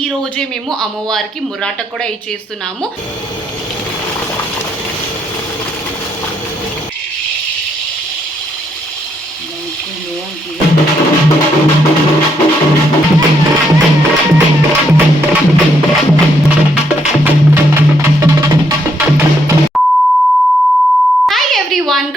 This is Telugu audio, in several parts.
ఈ రోజే మేము అమ్మవారికి మురాట కూడా ఇచ్చేస్తున్నాము.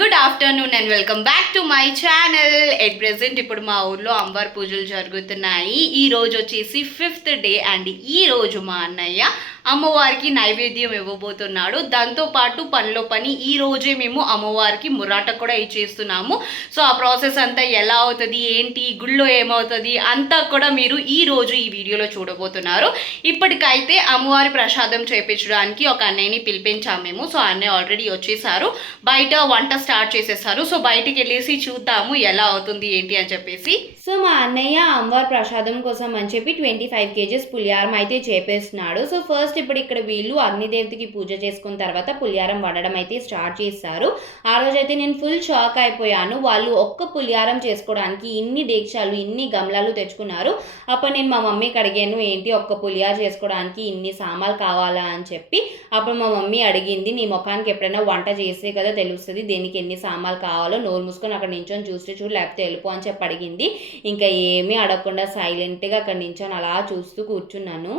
Good afternoon and welcome back to my channel. At present ఇప్పుడు మా ఊర్లో అమ్మవారి పూజలు జరుగుతున్నాయి. ఈ రోజు వచ్చేసి 5th డే అండ్ ఈ రోజు మా అన్నయ్య అమ్మవారికి నైవేద్యం ఇవ్వబోతున్నాడు. దాంతోపాటు పనిలో పని ఈ రోజే మేము అమ్మవారికి మురాట కూడా ఇచ్చేస్తున్నాము. సో ఆ ప్రాసెస్ అంతా ఎలా అవుతుంది, ఏంటి, గుళ్ళో ఏమవుతుంది అంతా కూడా మీరు ఈ రోజు ఈ వీడియోలో చూడబోతున్నారు. ఇప్పటికైతే అమ్మవారి ప్రసాదం చేయించడానికి ఒక అన్నయ్యని పిలిపించాము మేము. సో అన్నయ్య ఆల్రెడీ వచ్చేసారు, బయట వంట స్టార్ట్ చేసేసారు. సో బయటికి వెళ్ళేసి చూద్దాము ఎలా అవుతుంది ఏంటి అని చెప్పేసి. సో మా అన్నయ్య అమ్మవారి ప్రసాదం కోసం అని చెప్పి 25 kgs పులిహారం అయితే చేపేస్తున్నాడు. సో ఫస్ట్ ఇప్పుడు ఇక్కడ వీళ్ళు అగ్నిదేవతకి పూజ చేసుకున్న తర్వాత పులిహారం వండడం అయితే స్టార్ట్ చేస్తారు. ఆ రోజైతే నేను ఫుల్ షాక్ అయిపోయాను. వాళ్ళు ఒక్క పులిహారం చేసుకోవడానికి ఇన్ని డేక్షాలు ఇన్ని గమలాలు తెచ్చుకున్నారు. అప్పుడు నేను మా మమ్మీకి అడిగాను, ఏంటి ఒక్క పులిహార చేసుకోవడానికి ఇన్ని సామాన్లు కావాలా అని చెప్పి. అప్పుడు మా మమ్మీ అడిగింది, నీ ముఖానికి ఎప్పుడైనా వంట చేస్తే కదా తెలుస్తుంది దేనికి ఎన్ని సామాన్లు కావాలో, నోరు మూసుకొని అక్కడ నించొని చూస్తే చూడు లేకపోతే వెళ్ళిపో అని చెప్పి అడిగింది. ఇంకా ఏమీ అడగకుండా సైలెంట్గా అక్కడ నించొని అలా చూస్తూ కూర్చున్నాను.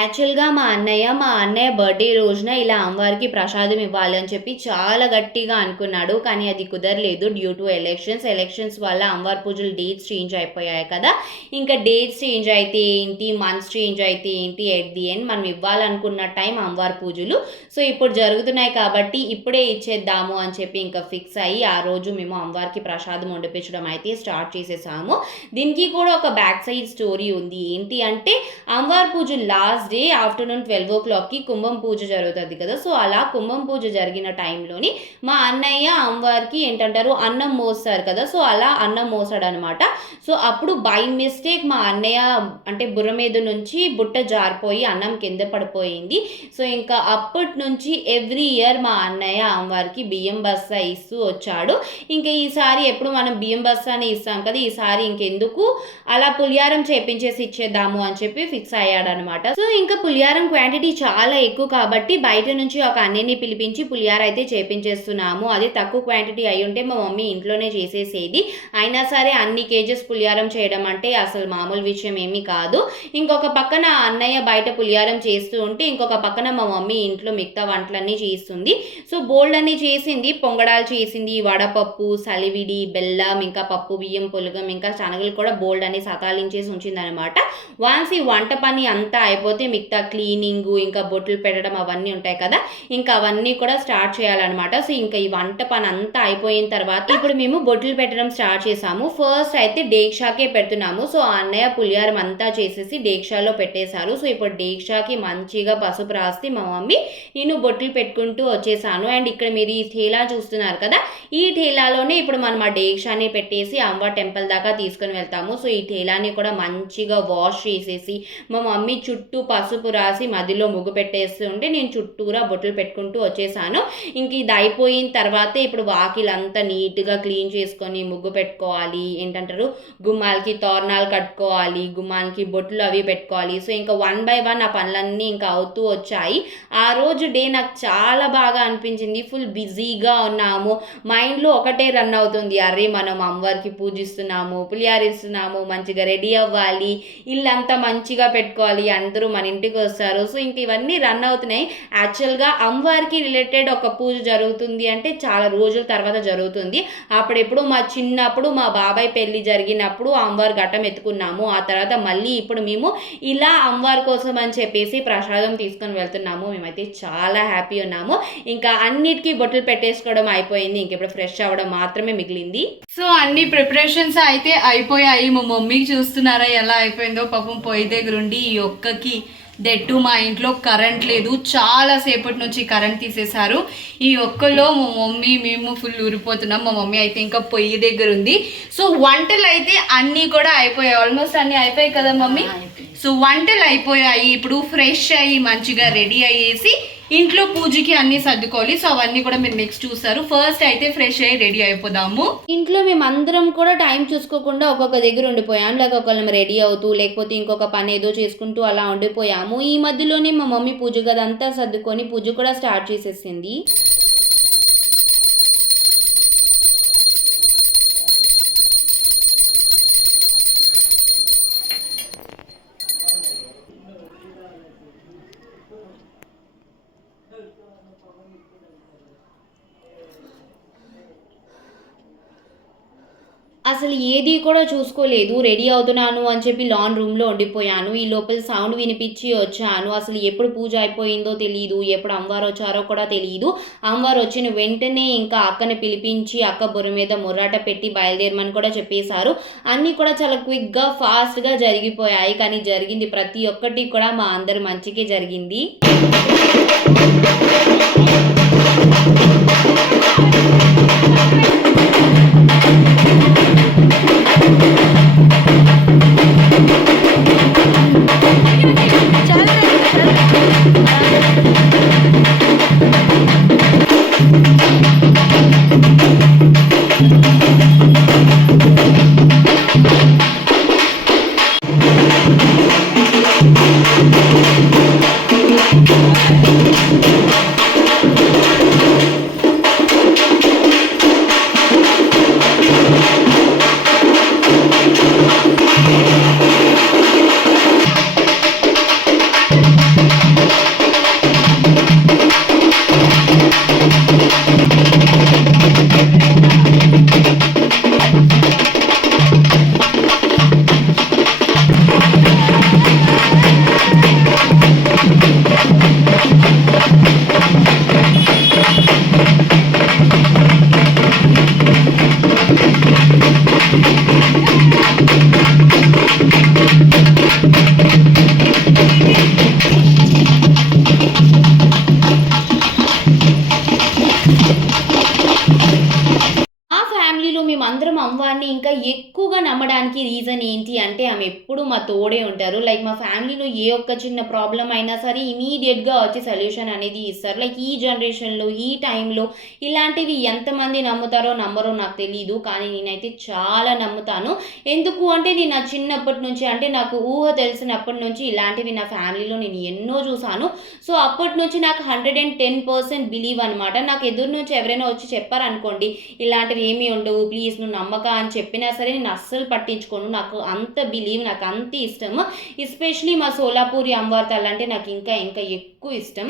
యాక్చువల్గా మా అన్నయ్య బర్త్డే రోజున ఇలా అమ్మవారికి ప్రసాదం ఇవ్వాలి అని చెప్పి చాలా గట్టిగా అనుకున్నాడు. కానీ అది కుదరలేదు డ్యూ టు ఎలక్షన్స్ వల్ల అమ్మవారి పూజలు డేట్స్ చేంజ్ అయిపోయాయి కదా. ఇంకా డేట్స్ చేంజ్ అయితే ఏంటి, మంత్స్ చేంజ్ అయితే ఏంటి, ఎట్ ది ఎండ్ మనం ఇవ్వాలనుకున్న టైం అమ్మవారి పూజలు సో ఇప్పుడు జరుగుతున్నాయి కాబట్టి ఇప్పుడే ఇచ్చేద్దాము అని చెప్పి ఇంకా ఫిక్స్ అయ్యి ఆ రోజు మేము అమ్మవారికి ప్రసాదం వండిపించడం అయితే స్టార్ట్ చేసేసాము. దీనికి కూడా ఒక బ్యాక్ సైడ్ స్టోరీ ఉంది. ఏంటి అంటే అమ్మవారి పూజ లాస్ట్ డే ఆఫ్టర్నూన్ 12 o'clockకి కుంభం పూజ జరుగుతుంది కదా. సో అలా కుంభం పూజ జరిగిన టైంలోని మా అన్నయ్య అమ్మవారికి ఏంటంటారు అన్నం మోస్తారు కదా. సో అలా అన్నం మోసాడు అనమాట. సో అప్పుడు బై మిస్టేక్ మా అన్నయ్య అంటే బుర్ర మీద నుంచి బుట్ట జారిపోయి అన్నం కింద పడిపోయింది. సో ఇంకా అప్పటి నుంచి ఎవ్రీ ఇయర్ మా అన్నయ్య అమ్మవారికి బియ్యం బస్తా ఇస్తూ వచ్చాడు. ఇంకా ఈసారి ఎప్పుడు మనం బియ్యం బస్తాని ఇస్తాం కదా, ఈసారి ఇంకెందుకు అలా పులిహారం చేపించేసి ఇచ్చేద్దాము అని చెప్పి ఫిక్స్ అయ్యాడు అనమాట. సో ఇంకా పులిహారం క్వాంటిటీ చాలా ఎక్కువ కాబట్టి బయట నుంచి ఒక అన్నయ్యని పిలిపించి పులిహార అయితే చేపించేస్తున్నాము. అది తక్కువ క్వాంటిటీ అయి ఉంటే మా మమ్మీ ఇంట్లోనే చేసేసేది. అయినా సరే అన్ని కేజెస్ పులిహారం చేయడం అంటే అసలు మామూలు విషయం ఏమీ కాదు. ఇంకొక పక్కన అన్నయ్య బయట పులిహారం చేస్తూ ఉంటే ఇంకొక పక్కన మా మమ్మీ ఇంట్లో మిగతా వంటలన్నీ చేస్తుంది. సో బోల్డ్ అన్నీ చేసింది, పొంగడాలు చేసింది, వడపప్పు, సలివిడి, బెల్లం, ఇంకా పప్పు బియ్యం పులగం, ఇంకా శనగలు కూడా బోల్డ్ అని సతాలించేసి ఉంచింది అనమాట. వన్స్ ఈ వంట పని అంతా అయిపోతే మిగతా క్లీనింగ్ ఇంకా బొట్లు పెట్టడం అవన్నీ ఉంటాయి కదా, ఇంకా అవన్నీ కూడా స్టార్ట్ చేయాలన్నమాట. సో ఇంకా ఈ వంట పని అంతా అయిపోయిన తర్వాత ఇప్పుడు మేము బొట్లు పెట్టడం స్టార్ట్ చేసాము. ఫస్ట్ అయితే డేక్షాకే పెడుతున్నాము. సో అన్నయ్య పులిహారం అంతా చేసేసి డేక్షాలో పెట్టేశారు. సో ఇప్పుడు డేక్షాకి మంచిగా పసుపు రాసి మా మమ్మీ నేను బొట్లు పెట్టుకుంటూ వచ్చేసాను. అండ్ ఇక్కడ మీరు ఈ ఠేలా చూస్తున్నారు కదా, ఈ ఠేలాలోనే ఇప్పుడు మనం ఆ డేక్షాని పెట్టేసి అమ్మవారి టెంపుల్ దాకా తీసుకొని వెళ్తాము. సో ఈ ఠేలాని కూడా మంచిగా వాష్ చేసేసి మా మమ్మీ చుట్టూ పసుపు రాసి మధ్యలో ముగ్గు పెట్టేస్తూ ఉంటే నేను చుట్టూరా బొట్లు పెట్టుకుంటూ వచ్చేసాను. ఇంక ఇది అయిపోయిన తర్వాత ఇప్పుడు వాకిలంతా నీట్గా క్లీన్ చేసుకొని ముగ్గు పెట్టుకోవాలి, ఏంటంటారు గుమ్మాలకి తోరణాలు కట్టుకోవాలి, గుమ్మాలకి బొట్లు అవి పెట్టుకోవాలి. సో ఇంకా 1 by 1 ఆ పనులన్నీ ఇంకా అవుతూ వచ్చాయి. ఆ రోజు డే నాకు చాలా బాగా అనిపించింది. ఫుల్ బిజీగా ఉన్నాము, మైండ్లో ఒకటే రన్ అవుతుంది, అరే మనం అమ్మవారికి పూజిస్తున్నాము, పులిహారిస్తున్నాము, మంచిగా రెడీ అవ్వాలి, ఇల్లంతా మంచిగా పెట్టుకోవాలి, అందరూ మన ఇంటికి వస్తారు. సో ఇంక ఇవన్నీ రన్ అవుతున్నాయి. యాక్చువల్గా అమ్మవారికి రిలేటెడ్ ఒక పూజ జరుగుతుంది అంటే చాలా రోజుల తర్వాత జరుగుతుంది. అప్పుడెప్పుడు మా చిన్నప్పుడు మా బాబాయ్ పెళ్ళి జరిగినప్పుడు అమ్మవారి ఘట్టం ఎత్తుకున్నాము. ఆ తర్వాత మళ్ళీ ఇప్పుడు మేము ఇలా అమ్మవారి కోసం అని చెప్పేసి ప్రసాదం తీసుకొని వెళ్తున్నాము. మేమైతే చాలా హ్యాపీ ఉన్నాము. ఇంకా అన్నిటికీ బొట్టలు పెట్టేసుకోవడం అయిపోయింది, ఇంకెప్పుడు ఫ్రెష్ అవ్వడం మాత్రమే మిగిలింది. సో అన్ని ప్రిపరేషన్స్ అయితే అయిపోయాయి. మా మమ్మీకి చూస్తున్నారా ఎలా అయిపోయిందో, పాపం పొయ్యి దగ్గర ఉండి ఈ ఒక్కకి దట్టు మా ఇంట్లో కరెంట్ లేదు, చాలా సేపటి నుంచి కరెంట్ తీసేశారు. ఈ ఒక్కలో మా మమ్మీ మేము ఫుల్ ఊరిపోతున్నాం. మా మమ్మీ అయితే ఇంకా పొయ్యి దగ్గర ఉంది. సో వంటలు అయితే అన్నీ కూడా అయిపోయాయి, ఆల్మోస్ట్ అన్నీ అయిపోయాయి కదా మమ్మీ. సో వంటలు అయిపోయాయి, ఇప్పుడు ఫ్రెష్ అయ్యి మంచిగా రెడీ అయ్యేసి ఇంట్లో పూజకి అన్ని సర్దుకోవాలి. సో అవన్నీ కూడా మీరు నెక్స్ట్ చూస్తారు. ఫస్ట్ అయితే ఫ్రెష్ అయ్యి రెడీ అయిపోదాము. ఇంట్లో మేమందరం కూడా టైం చూసుకోకుండా ఒక్కొక్క దగ్గర ఉండిపోయాం. లేక ఒకళ్ళం రెడీ అవుతూ లేకపోతే ఇంకొక పని ఏదో చేసుకుంటూ అలా ఉండిపోయాము. ఈ మధ్యలోనే మా మమ్మీ పూజ గదంతా సర్దుకొని పూజ కూడా స్టార్ట్ చేసేసింది. అసలు ఏది కూడా చూసుకోలేదు. రెడీ అవుతున్నాను అని చెప్పి లాన్ రూమ్‌లో ఉండిపోయాను. ఈ లోపల సౌండ్ వినిపించి వచ్చాను. అసలు ఎప్పుడు పూజ అయిపోయిందో తెలీదు. ఎప్పుడు అమ్మవారు వచ్చారో కూడా తెలీదు. అమ్మవారు వచ్చిన వెంటనే ఇంకా అక్కని పిలిపించి అక్క బుర్ర మీద ముర్రాట పెట్టి బయలుదేరమని కూడా చెప్పేశారు. అన్నీ కూడా చాలా క్విక్‌గా, ఫాస్ట్‌గా జరిగిపోయాయి. కానీ జరిగింది ప్రతి ఒక్కటి కూడా మా అందరి మంచికే జరిగింది. మేమందరం అమ్మవారిని ఇంకా ఎక్కువగా నమ్మడానికి రీజన్ ఏంటి అంటే ఆమె ఎప్పుడు మా తోడే ఉంటారు. లైక్ మా ఫ్యామిలీలో ఏ ఒక్క చిన్న ప్రాబ్లమ్ అయినా సరే ఇమీడియట్‌గా వచ్చి సొల్యూషన్ అనేది ఇస్తారు. లైక్ ఈ జనరేషన్‌లో, ఈ టైంలో ఇలాంటివి ఎంతమంది నమ్ముతారో నమ్మరో నాకు తెలీదు. కానీ నేనైతే చాలా నమ్ముతాను. ఎందుకు అంటే నేను నా చిన్నప్పటి నుంచి అంటే నాకు ఊహ తెలిసినప్పటి నుంచి ఇలాంటివి నా ఫ్యామిలీలో నేను ఎన్నో చూసాను. సో అప్పటి నుంచి నాకు 110% బిలీవ్ అనమాట. నాకు ఎదురు నుంచి ఎవరైనా వచ్చి చెప్పారనుకోండి ఇలాంటివి ఏమీ ఉండవు ప్లీజ్ నువ్వు నమ్మక అని చెప్పినా సరే నేను అస్సలు పట్టించుకోను. నాకు అంత బిలీవ్, నాకు అంత ఇష్టం. ఎస్పెషలీ మా సోలాపూరి అమ్మవారి తల్లి అంటే నాకు ఇంకా ఇంకా ఎక్కువ ఇష్టం.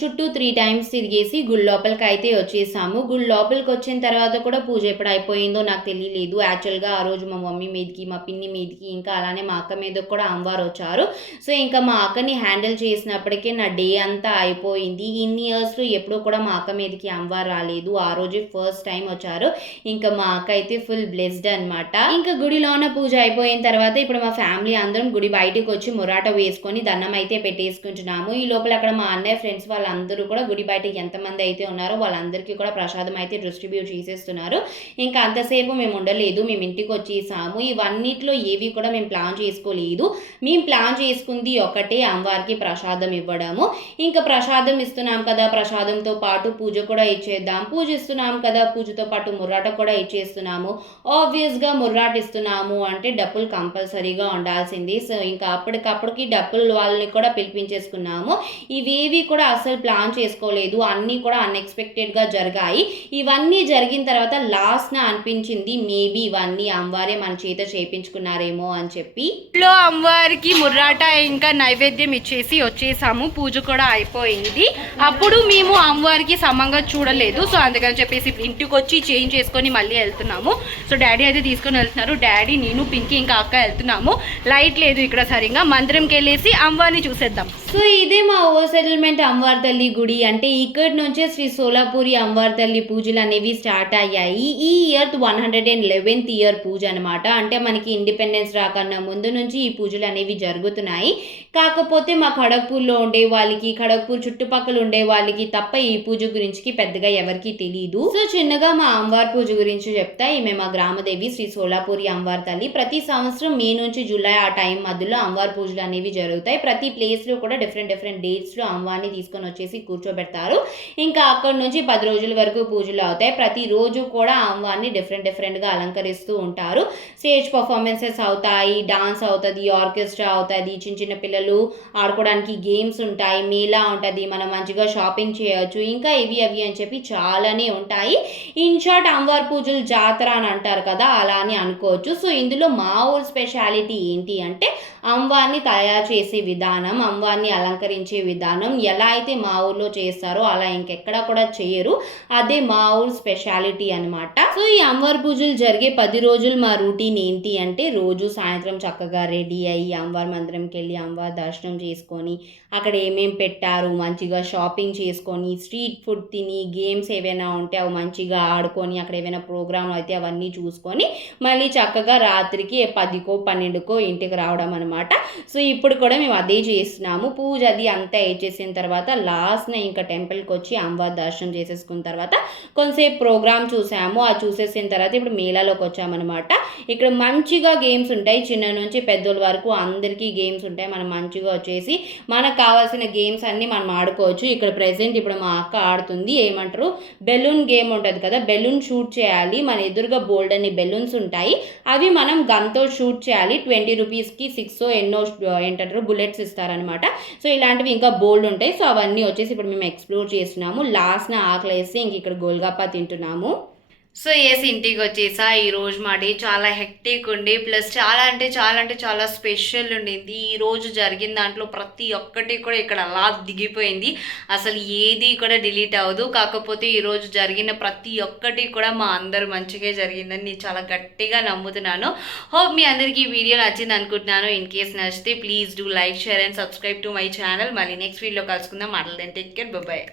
చుట్టూ 3 టైమ్స్ తిరిగేసి గుడి లోపలికైతే వచ్చేసాము. గుడి లోపలికి వచ్చిన తర్వాత కూడా పూజ ఎప్పుడు అయిపోయిందో నాకు తెలియలేదు. యాక్చువల్‌గా ఆ రోజు మా మమ్మీ మీదకి, మా పిన్ని మీదకి ఇంకా అలానే మా అక్క మీదకి కూడా అమ్మవారు వచ్చారు. సో ఇంకా మా అక్కని హ్యాండిల్ చేసినప్పటికే నా డే అంతా అయిపోయింది. ఇన్ని ఇయర్స్‌లో ఎప్పుడూ కూడా మా అక్క మీదకి అమ్మవారు రాలేదు. ఆ రోజే ఫస్ట్ టైం వచ్చారు. ఇంకా మా అక్క అయితే ఫుల్ బ్లెస్డ్ అనమాట. ఇంకా గుడిలోన పూజ అయిపోయిన తర్వాత ఇప్పుడు మా ఫ్యామిలీ అందరం గుడి బయటకు వచ్చి మురాట వేసుకొని దండం అయితే పెట్టేసుకుంటున్నాము. ఈ లోపల అక్కడ మా అన్నయ్య ఫ్రెండ్స్ వాళ్ళందరూ కూడా గుడి బయట ఎంతమంది అయితే ఉన్నారో వాళ్ళందరికీ కూడా ప్రసాదం అయితే డిస్ట్రిబ్యూట్ చేసేస్తున్నారు. ఇంకా అంతసేపు మేము ఉండలేదు, మేము ఇంటికి వచ్చేసాము. ఇవన్నిట్లో ఏవి కూడా మేము ప్లాన్ చేసుకోలేదు. మేము ప్లాన్ చేసుకుంది ఒకటే, అమ్మవారికి ప్రసాదం ఇవ్వడము. ఇంకా ప్రసాదం ఇస్తున్నాం కదా, ప్రసాదంతో పాటు పూజ కూడా ఇచ్చేద్దాం. పూజ ఇస్తున్నాం కదా, పూజతో పాటు ముర్రాట కూడా ఇచ్చేస్తున్నాము. ఆబ్వియస్గా ముర్రాట ఇస్తున్నాము అంటే డప్పులు కంపల్సరీగా ఉండాల్సింది. సో ఇంకా అప్పటికప్పటికి డప్పులు వాళ్ళని కూడా పిలిపించేసుకున్నాము. ఇవేవి కూడా అసలు ప్లాన్ చేసుకోలేదు. అనుకోలేదు, అన్నీ కూడా అన్ఎక్స్పెక్టెడ్గా జరిగాయి. ఇవన్నీ జరిగిన తర్వాత లాస్ట్న అనిపించింది మేబీ ఇవన్నీ అమ్మవారే మన చేత చేయించుకున్నారేమో అని చెప్పి. ఇంట్లో అమ్మవారికి ముర్రాట ఇంకా నైవేద్యం ఇచ్చేసి వచ్చేసాము, పూజ కూడా అయిపోయింది. అప్పుడు మేము అమ్మవారికి సమంగా చూడలేదు, సో అందుకని చెప్పేసి ఇంటికి వచ్చి చేంజ్ చేసుకొని మళ్ళీ వెళ్తున్నాము. సో డాడీ అయితే తీసుకొని వెళ్తున్నారు, డాడీ నేను పింకీ ఇంకా అక్క వెళ్తున్నాము. లైట్ లేదు ఇక్కడ సరిగా, మందిరంకి వెళ్ళేసి అమ్మవారిని చూసేద్దాం. సో ఇదే మా ఓవర్ సెటిల్మెంట్ అమ్మవారి తల్లి గుడి. అంటే ఇక్కడి నుంచే శ్రీ సోలాపూరి అమ్మవారి తల్లి పూజలు అనేవి స్టార్ట్ అయ్యాయి. ఈ ఇయర్ 111th ఇయర్ పూజ అనమాట. అంటే మనకి ఇండిపెండెన్స్ రాకన్నా ముందు నుంచి ఈ పూజలు అనేవి జరుగుతున్నాయి. కాకపోతే మా ఖడగ్పూర్లో ఉండే వాళ్ళకి, ఖడగ్పూర్ చుట్టుపక్కల ఉండే వాళ్ళకి తప్ప ఈ పూజ గురించి పెద్దగా ఎవరికి తెలియదు. సో చిన్నగా మా అమ్మవారి పూజ గురించి చెప్తా. ఈమె మా గ్రామదేవి శ్రీ సోలాపూరి అమ్మవారి తల్లి. ప్రతి సంవత్సరం మే నుంచి జూలై ఆ టైం మధ్యలో అమ్మవారి పూజలు అనేవి జరుగుతాయి. ప్రతి ప్లేస్లో కూడా డిఫరెంట్ డేట్స్లో అమ్మవారిని తీసుకొని వచ్చేసి కూర్చోబెడతారు. ఇంకా అక్కడి నుంచి 10 రోజుల వరకు పూజలు అవుతాయి. ప్రతిరోజు కూడా అమ్మవారిని డిఫరెంట్గా అలంకరిస్తూ ఉంటారు. స్టేజ్ పర్ఫార్మెన్సెస్ అవుతాయి, డాన్స్ అవుతుంది, ఆర్కెస్ట్రా అవుతుంది, చిన్న పిల్లలు ఆడుకోవడానికి గేమ్స్ ఉంటాయి, మేళా ఉంటుంది, మనం మంచిగా షాపింగ్ చేయొచ్చు, ఇంకా ఇవి అవి అని చెప్పి చాలానే ఉంటాయి. ఇన్ షార్ట్ అమ్మవారి పూజలు జాతర అని అంటారు కదా, అలా అని అనుకోవచ్చు. సో ఇందులో మా ఊరు స్పెషాలిటీ ఏంటి అంటే అమ్మవారిని తయారు చేసే విధానం, అమ్మవారిని అలంకరించే విధానం ఎలా అయితే మా ఊర్లో చేస్తారో అలా ఇంకెక్కడా కూడా చేయరు. అదే మా ఊరు స్పెషాలిటీ అనమాట. సో ఈ అమ్మవారి పూజలు జరిగే 10 రోజులు మా రూటీన్ ఏంటి అంటే రోజు సాయంత్రం చక్కగా రెడీ అయ్యి అమ్మవారి మందిరంకి వెళ్ళి అమ్మవారి దర్శనం చేసుకొని అక్కడ ఏమేం పెట్టారు మంచిగా షాపింగ్ చేసుకొని, స్ట్రీట్ ఫుడ్ తిని, గేమ్స్ ఏవైనా ఉంటే అవి మంచిగా ఆడుకొని, అక్కడ ఏమైనా ప్రోగ్రామ్ అయితే అవన్నీ చూసుకొని మళ్ళీ చక్కగా రాత్రికి 10కో 12కో ఇంటికి రావడం అనమాట. సో ఇప్పుడు కూడా మేము అదే చేస్తున్నాము. పూజ అది అంతా చేసిన తర్వాత లాస్ట్న ఇంకా టెంపుల్కి వచ్చి అమ్మవారి దర్శనం చేసేసుకున్న తర్వాత కొంతసేపు ప్రోగ్రామ్ చూసాము. అది చూసేసిన తర్వాత ఇప్పుడు మేళాలోకి వచ్చామన్నమాట. ఇక్కడ మంచిగా గేమ్స్ ఉంటాయి, చిన్న నుంచి పెద్దోళ్ళ వరకు అందరికీ గేమ్స్ ఉంటాయి. మనం మంచిగా వచ్చేసి మనకు కావాల్సిన గేమ్స్ అన్నీ మనం ఆడుకోవచ్చు. ఇక్కడ ప్రెసెంట్ ఇప్పుడు మా అక్క ఆడుతుంది, ఏమంటారు బెలూన్ గేమ్ ఉంటుంది కదా, బెలూన్ షూట్ చేయాలి. మన ఎదురుగా బోల్డ్ అన్ని బెలూన్స్ ఉంటాయి, అవి మనం గన్తో షూట్ చేయాలి. 20 రూపీస్కి 6 ఎన్నో ఏంటంటారు బుల్లెట్స్ ఇస్తారనమాట. సో ఇలాంటివి ఇంకా బోల్డ్ ఉంటాయి. సో అవన్నీ వచ్చేసి ఇప్పుడు మేము ఎక్స్ప్లోర్ చేస్తున్నాము. లాస్ట్న ఆకలి వేసి ఇంక ఇక్కడ గోల్గప్ప తింటున్నాము. సో ఇంటికి వచ్చేసా. ఈరోజు మా డే చాలా హెక్టిక్ ఉండి, ప్లస్ చాలా స్పెషల్ ఉండింది. ఈరోజు జరిగిన దాంట్లో ప్రతి ఒక్కటి కూడా ఇక్కడ అలా దిగిపోయింది, అసలు ఏది కూడా డిలీట్ అవ్వదు. కాకపోతే ఈరోజు జరిగిన ప్రతి ఒక్కటి కూడా మా అందరూ మంచిగా జరిగిందని నేను చాలా గట్టిగా నమ్ముతున్నాను. హోప్ మీ అందరికీ ఈ వీడియో నచ్చింది అనుకుంటున్నాను. ఇన్ కేస్ నచ్చితే please do like, share and subscribe to my channel. మళ్ళీ నెక్స్ట్ వీడియోలో కలుసుకుందాం. మాటలు టేక్ కేర్, బాయ్.